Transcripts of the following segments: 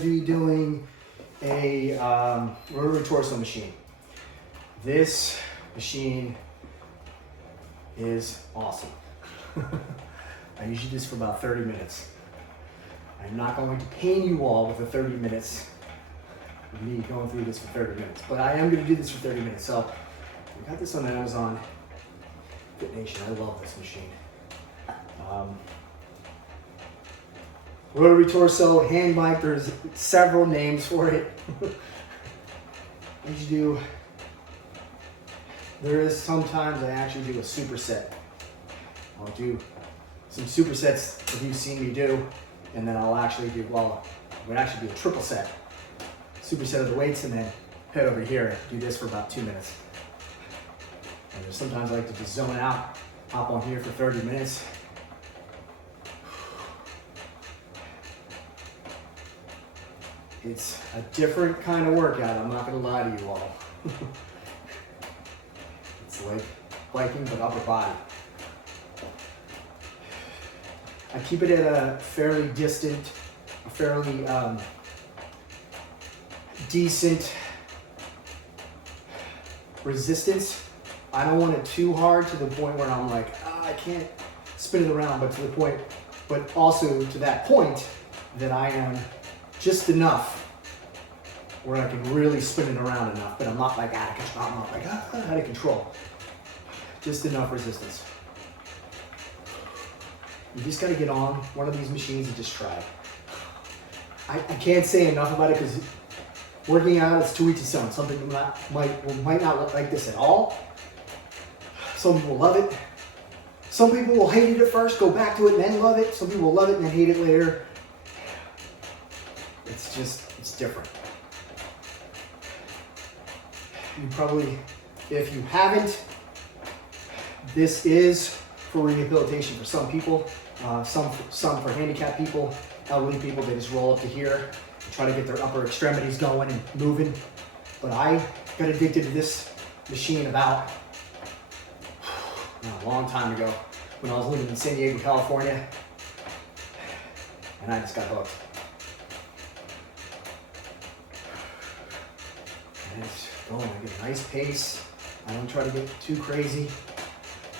to be doing a rotary torso machine. This machine is awesome. I usually do this for about 30 minutes. I'm not going to pain you all with the 30 minutes of me going through this for 30 minutes, but I am going to do this for 30 minutes. So I got this on Amazon Fit Nation. I love this machine. Rotary torso, hand mic, there's several names for it. There is sometimes I actually do a superset. I'll do some supersets that you've seen me do, and then I'll actually do, well, it would actually be a triple set. Superset of the weights, and then head over here and do this for about 2 minutes. And there's sometimes I like to just zone out, hop on here for 30 minutes. It's a different kind of workout, I'm not going to lie to you all. It's like biking but upper body. I keep it at a fairly decent resistance. I don't want it too hard to the point where I'm like, I can't spin it around, but also to that point that I am just enough where I can really spin it around enough, but I'm not like out of control. I'm not like out of control. Just enough resistance. You just gotta get on one of these machines and just try it. I can't say enough about it because working out is to each his own. Some people might not like this at all. Some people love it. Some people will hate it at first, go back to it and then love it. Some people will love it and then hate it later. It's different. You probably, if you haven't, this is for rehabilitation for some people, some for handicapped people, elderly people. They just roll up to here and try to get their upper extremities going and moving. But I got addicted to this machine about a long time ago when I was living in San Diego, California, and I just got hooked. And it's going, I get a nice pace. I don't try to get too crazy.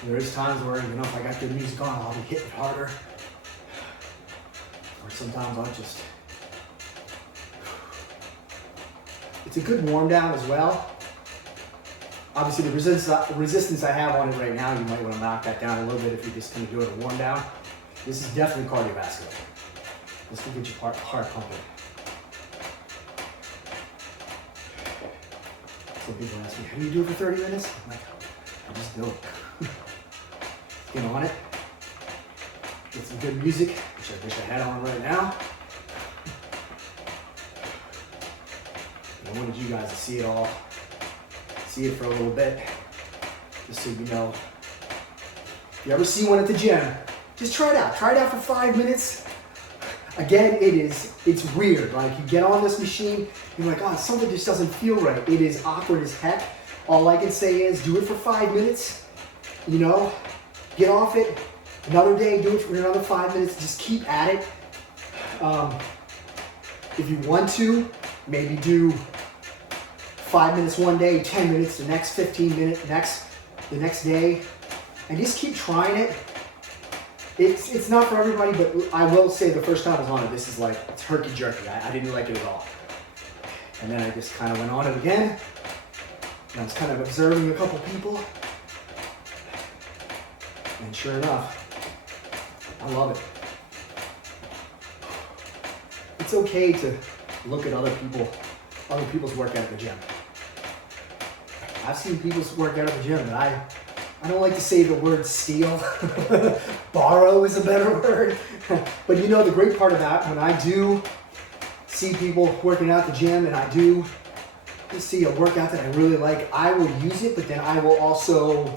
There is times where, if I got good music on, I'll be hitting harder. Or sometimes I'll just... It's a good warm down as well. Obviously the resistance I have on it right now, you might want to knock that down a little bit if you're just going to do it a warm down. This is definitely cardiovascular. This will get your heart pumping. So people ask me, how do you do it for 30 minutes? I'm like, I just do it. Get on it. Get some good music, which I wish I had on right now. I wanted you guys to see it all. See it for a little bit. Just so you know. If you ever see one at the gym, just try it out. Try it out for 5 minutes. Again, it's weird. Like you get on this machine, you're like, oh, something just doesn't feel right. It is awkward as heck. All I can say is do it for 5 minutes. Get off it. Another day, do it for another 5 minutes. Just keep at it. If you want to, maybe do 5 minutes one day, 10 minutes the next, 15 minutes the next day, and just keep trying it. It's not for everybody, but I will say the first time I was on it, this is like, it's herky-jerky. I didn't like it at all. And then I just kind of went on it again, and I was kind of observing a couple people, and sure enough, I love it. It's okay to look at other people's workout at the gym. I've seen people's workout at the gym, but I don't like to say the word steal. Borrow is a better word. But the great part about when I do see people working out at the gym and I do see a workout that I really like, I will use it, but then I will also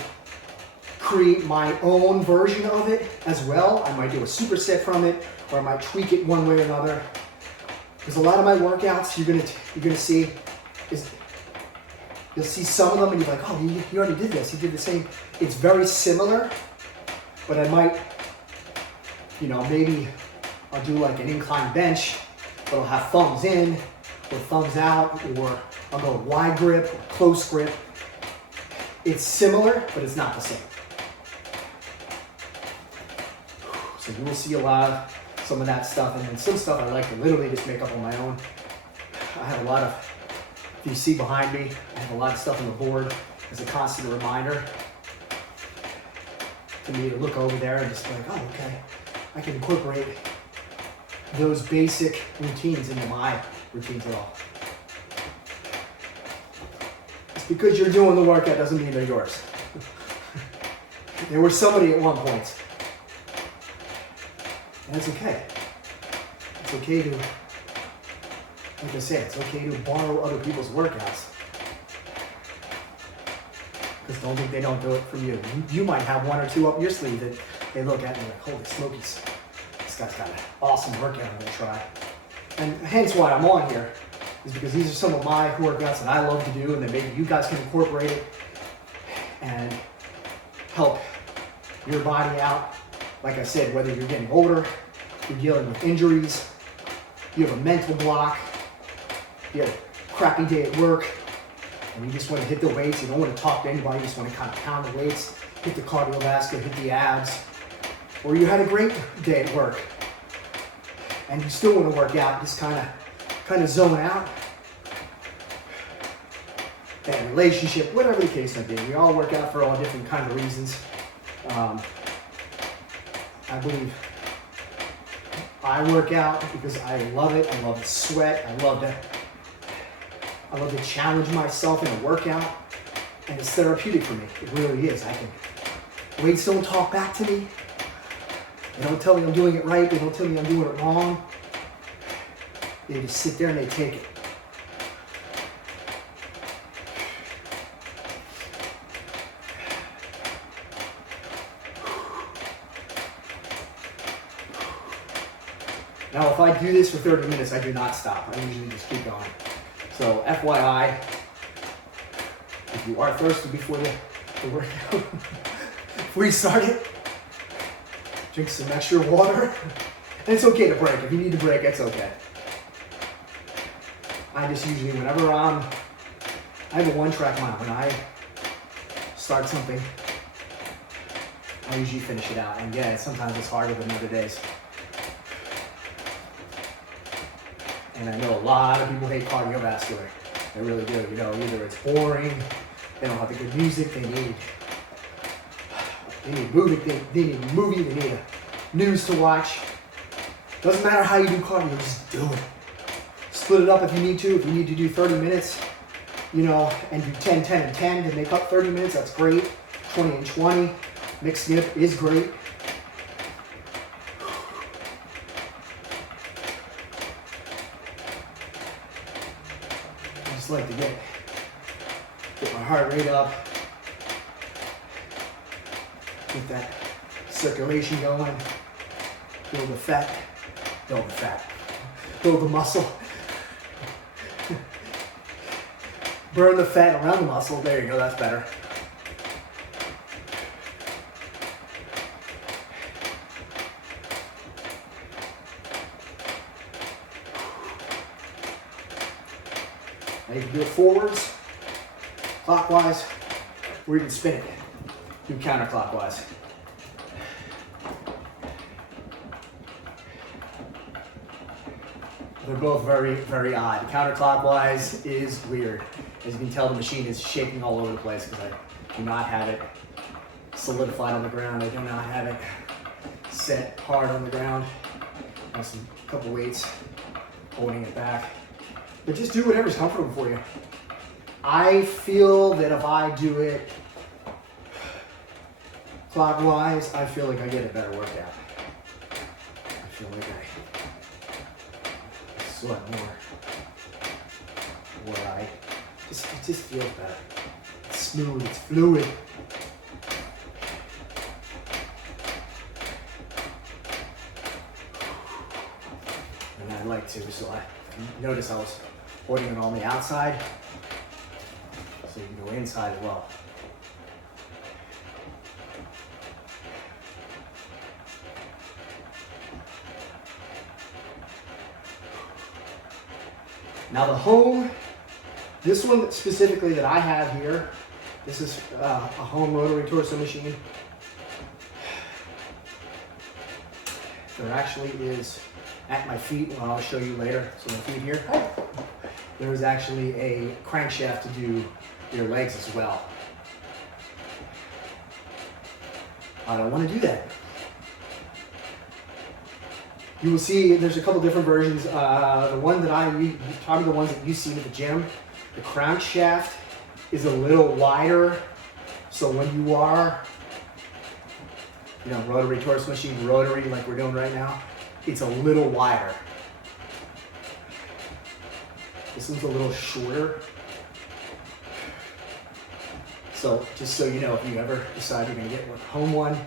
create my own version of it as well. I might do a superset from it, or I might tweak it one way or another. Because a lot of my workouts, you're gonna see is you'll see some of them and you're like, oh, you already did this. You did the same. It's very similar, but I might, maybe I'll do like an incline bench but I'll have thumbs in or thumbs out, or I'll go wide grip or close grip. It's similar, but it's not the same. So you will see some of that stuff, and then some stuff I like to literally just make up on my own. I have a lot of, if you see behind me, I have a lot of stuff on the board as a constant reminder to me to look over there and just be like, oh, okay, I can incorporate those basic routines into my routines at all. Just because you're doing the workout doesn't mean they're yours. They were somebody at one point. And it's okay. It's okay to, like I said, it's okay to borrow other people's workouts. Because don't think they don't do it from you. You might have one or two up your sleeve that they look at and they're like, holy smokies, this guy's got an awesome workout I'm gonna try. And hence why I'm on here, is because these are some of my workouts that I love to do, and that maybe you guys can incorporate it and help your body out. Like I said, whether you're getting older, you're dealing with injuries, you have a mental block, you had a crappy day at work, and you just want to hit the weights, you don't want to talk to anybody, you just want to kind of pound the weights, hit the cardiovascular, hit the abs. Or you had a great day at work, and you still want to work out, just kind of zone out. Bad relationship, whatever the case may be. We all work out for all different kind of reasons. I believe I work out because I love it. I love to sweat. I love to challenge myself in a workout, and it's therapeutic for me. It really is. Weights don't talk back to me. They don't tell me I'm doing it right. They don't tell me I'm doing it wrong. They just sit there and they take it. Now, if I do this for 30 minutes, I do not stop. I usually just keep going. So, FYI, if you are thirsty before the workout, before you start it, drink some extra water. And it's okay to break. If you need to break, it's okay. I just usually, whenever I have a one-track mind. When I start something, I usually finish it out. And yeah, sometimes it's harder than other days. And I know a lot of people hate cardiovascular. They really do. You know, either it's boring, they don't have the good music, they need movie, they need a movie, they need a news to watch. Doesn't matter how you do cardio, just do it. Split it up if you need to. If you need to do 30 minutes, you know, and do 10, 10, and 10 to make up 30 minutes, that's great. 20 and 20, mixing it up is great. I just like to get my heart rate up, get that circulation going, build the muscle, burn the fat around the muscle. There you go, that's better. Now you can do it forwards, clockwise, or you can spin it. Do counterclockwise. They're both very, very odd. Counterclockwise is weird. As you can tell, the machine is shaking all over the place because I do not have it solidified on the ground. I do not have it set hard on the ground. I have a couple weights holding it back. But just do whatever's comfortable for you. I feel that if I do it clockwise, I feel like I get a better workout. I feel like I sweat more. It just feels better. It's smooth, it's fluid. And I like to, so notice I was holding it on the outside, so you can go inside as well. Now the home, this one specifically that I have here, this is a home rotary torso machine. There actually is, at my feet, well, I'll show you later, so my feet here, there is actually a crankshaft to do your legs as well. I don't want to do that. You will see there's a couple different versions. The one that I use, probably the ones that you see at the gym, the crankshaft is a little wider. So when you are, rotary torso machine, rotary like we're doing right now, it's a little wider. This one's a little shorter. So just so you know, if you ever decide you're gonna get a home one,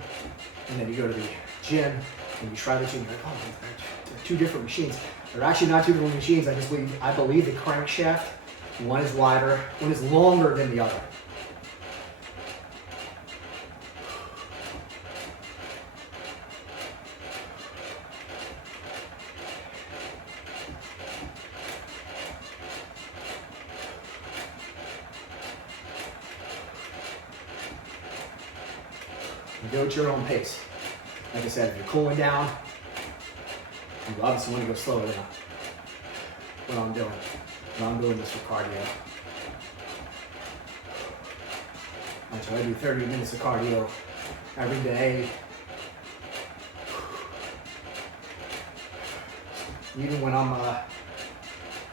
and then you go to the gym, and you try the two, and you're like, oh, they're two different machines. They're actually not two different machines. I believe the crankshaft, one is wider, one is longer than the other. You go at your own pace. Like I said, if you're cooling down, you obviously want to go slower than what I'm doing. I'm doing this for cardio. I try to do 30 minutes of cardio every day. Even when I'm,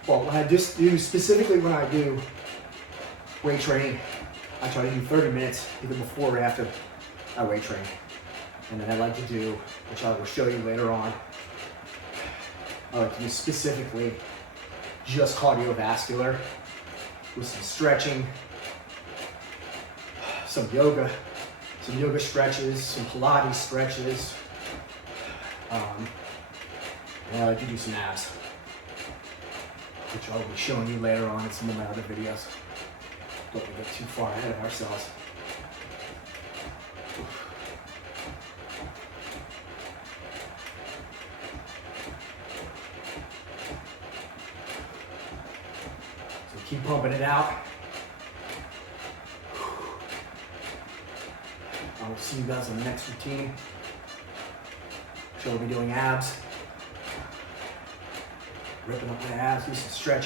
when I just do, specifically when I do weight training, I try to do 30 minutes either before or after I weight train. And then I like to do, which I will show you later on, I like to do specifically just cardiovascular with some stretching, some yoga stretches, some Pilates stretches, and I like to do some abs, which I'll be showing you later on in some of my other videos. Don't get too far ahead of ourselves. Keep pumping it out. I will see you guys on the next routine. We'll be doing abs. Ripping up my abs, do some stretching.